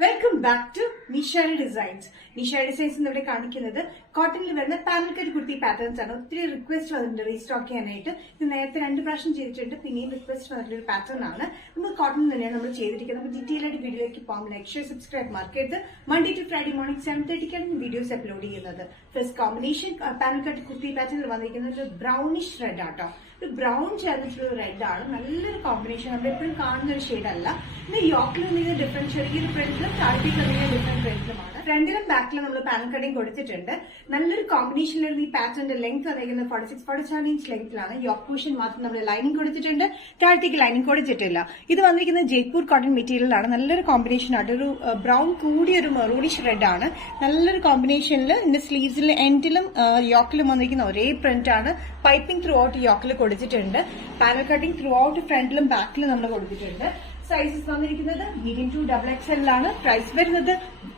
Welcome back to Nishari designs. Nishari designs ഇവിടെ കാണിക്കുന്നത് കോട്ടണിൽ വരുന്ന പാനൽ കട്ട് കുർത്തി പാറ്റേൺസ് ആണ്. ഒത്തിരി റിക്വസ്റ്റ് വന്നിട്ടുണ്ട് റീസ്റ്റോക്ക് ചെയ്യാനായിട്ട്. ഇത് നേരത്തെ 2 പ്രാവശ്യം ചെയ്തിട്ടുണ്ട്. പിന്നെയും റിക്വസ്റ്റ് വന്നിട്ടുള്ള ഒരു പാറ്റേൺ ആണ്. നമ്മൾ കോട്ടൺ തന്നെയാണ് നമ്മൾ ചെയ്തിരിക്കുന്നത്. നമുക്ക് ഡീറ്റെയിൽ ആയിട്ട് വീഡിയോയിലേക്ക് പോകാം. Like, share, subscribe market. Monday to Friday morning 7:30 videos upload ചെയ്യുന്നത്. First combination panel cut kurti പാറ്റേണിൽ വന്നിരിക്കുന്നത് ഒരു ബ്രൗണിഷ് റെഡ് ആട്ടോ. ഒരു ബ്രൗൺ ചേർന്നിട്ടുള്ള റെഡ് ആണ്. നല്ലൊരു കോമ്പിനേഷൻ. നമ്മൾ എപ്പോഴും കാണുന്ന ഒരു ഷെയ്ഡ് അല്ല. പിന്നെ യോക്കിൽ വന്നിരിക്കുന്ന ഡിഫറെന്റ് ചെറിയൊരു പ്രിന്റിലും താഴത്തേക്ക് വന്നിരിക്കുന്ന ഡിഫറെന്റ് പ്രിന്റിലുമാണ്. ഫ്രണ്ടിലും ബാക്കിലും നമ്മൾ പാനൽ കട്ടിങ് കൊടുത്തിട്ടുണ്ട്. നല്ലൊരു കോമ്പിനേഷനിൽ ഈ പാറ്റേണിന്റെ ലെങ്ത് വന്നിരിക്കുന്നത് 46-47 ഇഞ്ച് ലെങ്ത്തിലാണ്. യോക്ക് പോർഷൻ മാത്രം നമ്മൾ ലൈനിങ് കൊടുത്തിട്ടുണ്ട്. താഴത്തേക്ക് ലൈനിങ് കൊടുത്തിട്ടില്ല. ഇത് വന്നിരിക്കുന്നത് ജയ്പൂർ കോട്ടൺ മെറ്റീരിയലാണ്. നല്ലൊരു കോമ്പിനേഷൻ ആണ്. ഒരു ബ്രൗൺ കൂടിയൊരു മെറൂണിഷ് റെഡ് ആണ്. നല്ലൊരു കോമ്പിനേഷനിൽ ഇതിന്റെ സ്ലീവ്സിലും എൻഡിലും യോക്കിലും വന്നിരിക്കുന്ന ഒരേ പ്രിന്റ് ആണ്. പൈപ്പിംഗ് ത്രൂ ഔട്ട് യോക്കിൽ കൊടുത്തിട്ടുണ്ട്. പാനൽ കട്ടിംഗ് ത്രൂ ഔട്ട് ഫ്രണ്ടിലും ബാക്കിലും നമ്മൾ കൊടുത്തിട്ടുണ്ട്. സൈസസ് വന്നിരിക്കുന്നത് മീഡിയം ടു XXL ആണ്. പ്രൈസ് വരുന്നത്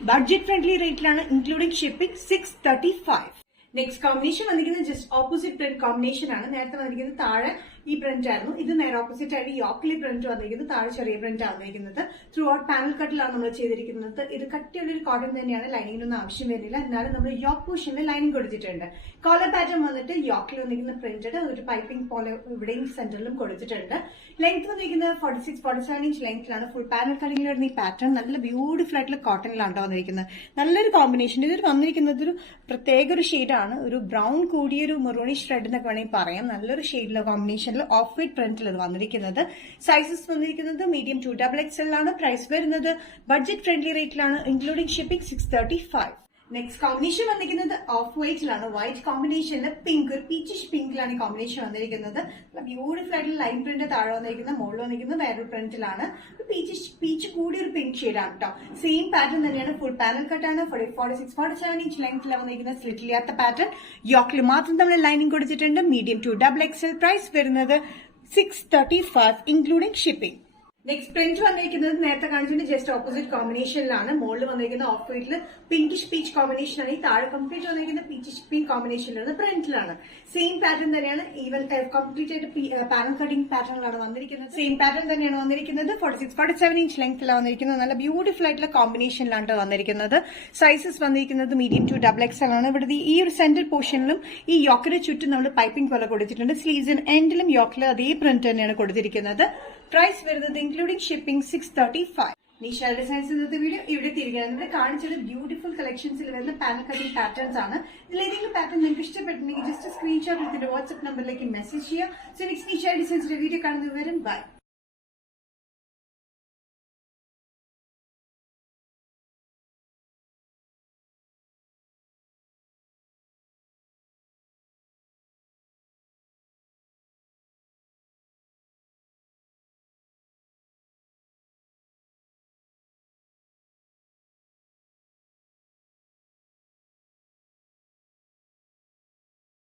ബഡ്ജറ്റ് ഫ്രണ്ട്ലി റേറ്റിലാണ്, ഇൻക്ലൂഡിംഗ് ഷിപ്പിംഗ് 635. നെക്സ്റ്റ് കോമ്പിനേഷൻ വന്നിരിക്കുന്നത് ജസ്റ്റ് ഓപ്പോസിറ്റ് പ്രിന്റ് കോമ്പിനേഷൻ ആണ്. നേരത്തെ വന്നിരിക്കുന്നത് താഴെ ഈ പ്രിന്റ് ആയിരുന്നു. ഇത് നേരെ ഓപ്പോസിറ്റ് ആയിട്ട് യോക്കിലി പ്രിന്റ് വന്നിരിക്കുന്നത്. താഴെ ചെറിയ പ്രിന്റ് ആണ് വന്നിരിക്കുന്നത്. ത്രൂ ഔട്ട് പാനൽ കട്ടിലാണ് നമ്മൾ ചെയ്തിരിക്കുന്നത്. ഇത് കട്ടിയുള്ളൊരു കോട്ടൺ തന്നെയാണ്. ലൈനിങ്ങിനൊന്നും ആവശ്യം വരുന്നില്ല. എന്നാലും നമ്മൾ യോക്ക് പോർഷനിൽ ലൈനിങ് കൊടുത്തിട്ടുണ്ട്. കോളർ പാറ്റേൺ വന്നിട്ട് യോക്കിൽ വന്നിരിക്കുന്ന പ്രിന്റഡ് ഒരു പൈപ്പിംഗ് പോലെ ഇവിടെയും സെന്ററിലും കൊടുത്തിട്ടുണ്ട്. ലെങ്ത് വന്നിരിക്കുന്നത് 46-47 ഇഞ്ച് ലെങ്ത്തിലാണ്. ഫുൾ പാനൽ കട്ടിങ്ങിൽ വരുന്ന ഈ പാറ്റേൺ നല്ല ബ്യൂട്ടിഫുൾ ആയിട്ടുള്ള കോട്ടണിലാണ് വന്നിരിക്കുന്നത്. നല്ലൊരു കോമ്പിനേഷൻ. ഇത് വന്നിരിക്കുന്നത് ഒരു പ്രത്യേക ഒരു ഷെയ്ഡാണ്. ഒരു ബ്രൗൺ കൂടിയൊരു മെറൂണിഷ് റെഡ് എന്നൊക്കെ വേണമെങ്കിൽ പറയാം. നല്ലൊരു ഷെയ്ഡിലെ കോമ്പിനേഷൻ ഓഫ് വൈറ്റ് പ്രിന്റിൽ ഇത് വന്നിരിക്കുന്നത്. സൈസസ് വന്നിരിക്കുന്നത് മീഡിയം ടു XXL ആണ്. പ്രൈസ് വരുന്നത് ബഡ്ജറ്റ് ഫ്രണ്ട്ലി റേറ്റിലാണ്, ഇൻക്ലൂഡിംഗ് ഷിപ്പിംഗ് 635. നെക്സ്റ്റ് കോമ്പിനേഷൻ വന്നിരിക്കുന്നത് ഓഫ് വൈറ്റിലാണ്. വൈറ്റ് കോമ്പിനേഷനിൽ പിങ്ക്, ഒരു പീച്ചിഷ് പിങ്കിലാണ് ഈ കോമ്പിനേഷൻ വന്നിരിക്കുന്നത്. ബ്യൂട്ടിഫുൾ ആയിട്ടുള്ള ലൈൻ പ്രിന്റ് താഴെ വന്നിരിക്കുന്നത്. മുകളിൽ വന്നിരിക്കുന്നത് വേറൊരു പ്രിന്റിലാണ്. പീച്ച് കൂടി ഒരു പിങ്ക് ഷെയ്ഡാണ് കേട്ടോ. സെയിം പാറ്റേൺ തന്നെയാണ്. ഫുൾ പാനൽ കട്ടാണ്. 46-47 ഇഞ്ച് ലെങ്ത്തിലാണ് വന്നിരിക്കുന്നത്. സ്ലിറ്റ് ഇല്ലാത്ത പാറ്റേൺ. യോക്കിൽ മാത്രം നമ്മൾ ലൈനിങ് കൊടുത്തിട്ടുണ്ട്. Medium to XXL. പ്രൈസ് വരുന്നത് 635, ഇൻക്ലൂഡിംഗ് ഷിപ്പിംഗ്. നെക്സ്റ്റ് പ്രിന്റ് വന്നിരിക്കുന്നത് നേരത്തെ കാണിച്ചിട്ട് ജസ്റ്റ് ഓപ്പോസിറ്റ് കോമ്പിനേഷനിലാണ്. മുകളിൽ വന്നിരിക്കുന്ന ഓഫ് വൈറ്റിൽ പിങ്കിഷ് പീച്ച് കോമ്പിനേഷൻ ആണ്. ഈ താഴെ കംപ്ലീറ്റ് വന്നിരിക്കുന്ന പീച്ചിഷ് പിങ്ക് കോമ്പിനേഷനിലാണ്. പ്രിന്റിലാണ്. സെയിം പാറ്റേൺ തന്നെയാണ്. ഈവൻ കംപ്ലീറ്റ് ആയിട്ട് പാനൽ കട്ടിംഗ് പാറ്റേണിലാണ് വന്നിരിക്കുന്നത്. സെയിം പാറ്റേൺ തന്നെയാണ് വന്നിരിക്കുന്നത്. 46-47 ഇഞ്ച് ലെങ്ത്തിലാണ് വന്നിരിക്കുന്നത്. നല്ല ബ്യൂട്ടിഫുൾ ആയിട്ടുള്ള കോമ്പിനേഷനിലാണ് വന്നിരിക്കുന്നത്. സൈസസ് വന്നിരിക്കുന്നത് മീഡിയം ടു XXL ആണ്. ഇവിടെ ഈ ഒരു സെന്റർ പോർഷനിലും ഈ യോക്കിന് ചുറ്റും നമ്മൾ പൈപ്പിംഗ് പോലെ കൊടുത്തിട്ടുണ്ട്. സ്ലീവ്സിന് എൻഡിലും യോക്കിൽ അതേ പ്രിന്റ് തന്നെയാണ് കൊടുത്തിരിക്കുന്നത്. പ്രൈസ് വരുന്നത് ഇൻക്ലൂഡിംഗ് ഷിപ്പിംഗ് 635. നിഷാരി ഡിസൈൻസ് ഇന്നത്തെ വീഡിയോ ഇവിടെ തിരികെ ഇവിടെ കാണിച്ചത് ബ്യൂട്ടിഫുൾ കളക്ഷൻസിൽ വരുന്ന പാനൽ കട്ടിംഗ് പാറ്റേൺസ് ആണ്. ഇതിലേതെങ്കിലും പാറ്റേൺ നിങ്ങൾക്ക് ഇഷ്ടപ്പെട്ടിട്ടുണ്ടെങ്കിൽ ജസ്റ്റ് സ്ക്രീൻഷോട്ട് എടുത്തിട്ട് വാട്സ്ആപ്പ് നമ്പറിലേക്ക് മെസ്സേജ് ചെയ്യുക. സോ നെക്സ്റ്റ് നിഷാരി ഡിസൈൻസിന്റെ വീഡിയോ കാണുന്നത് വരും. ബൈ.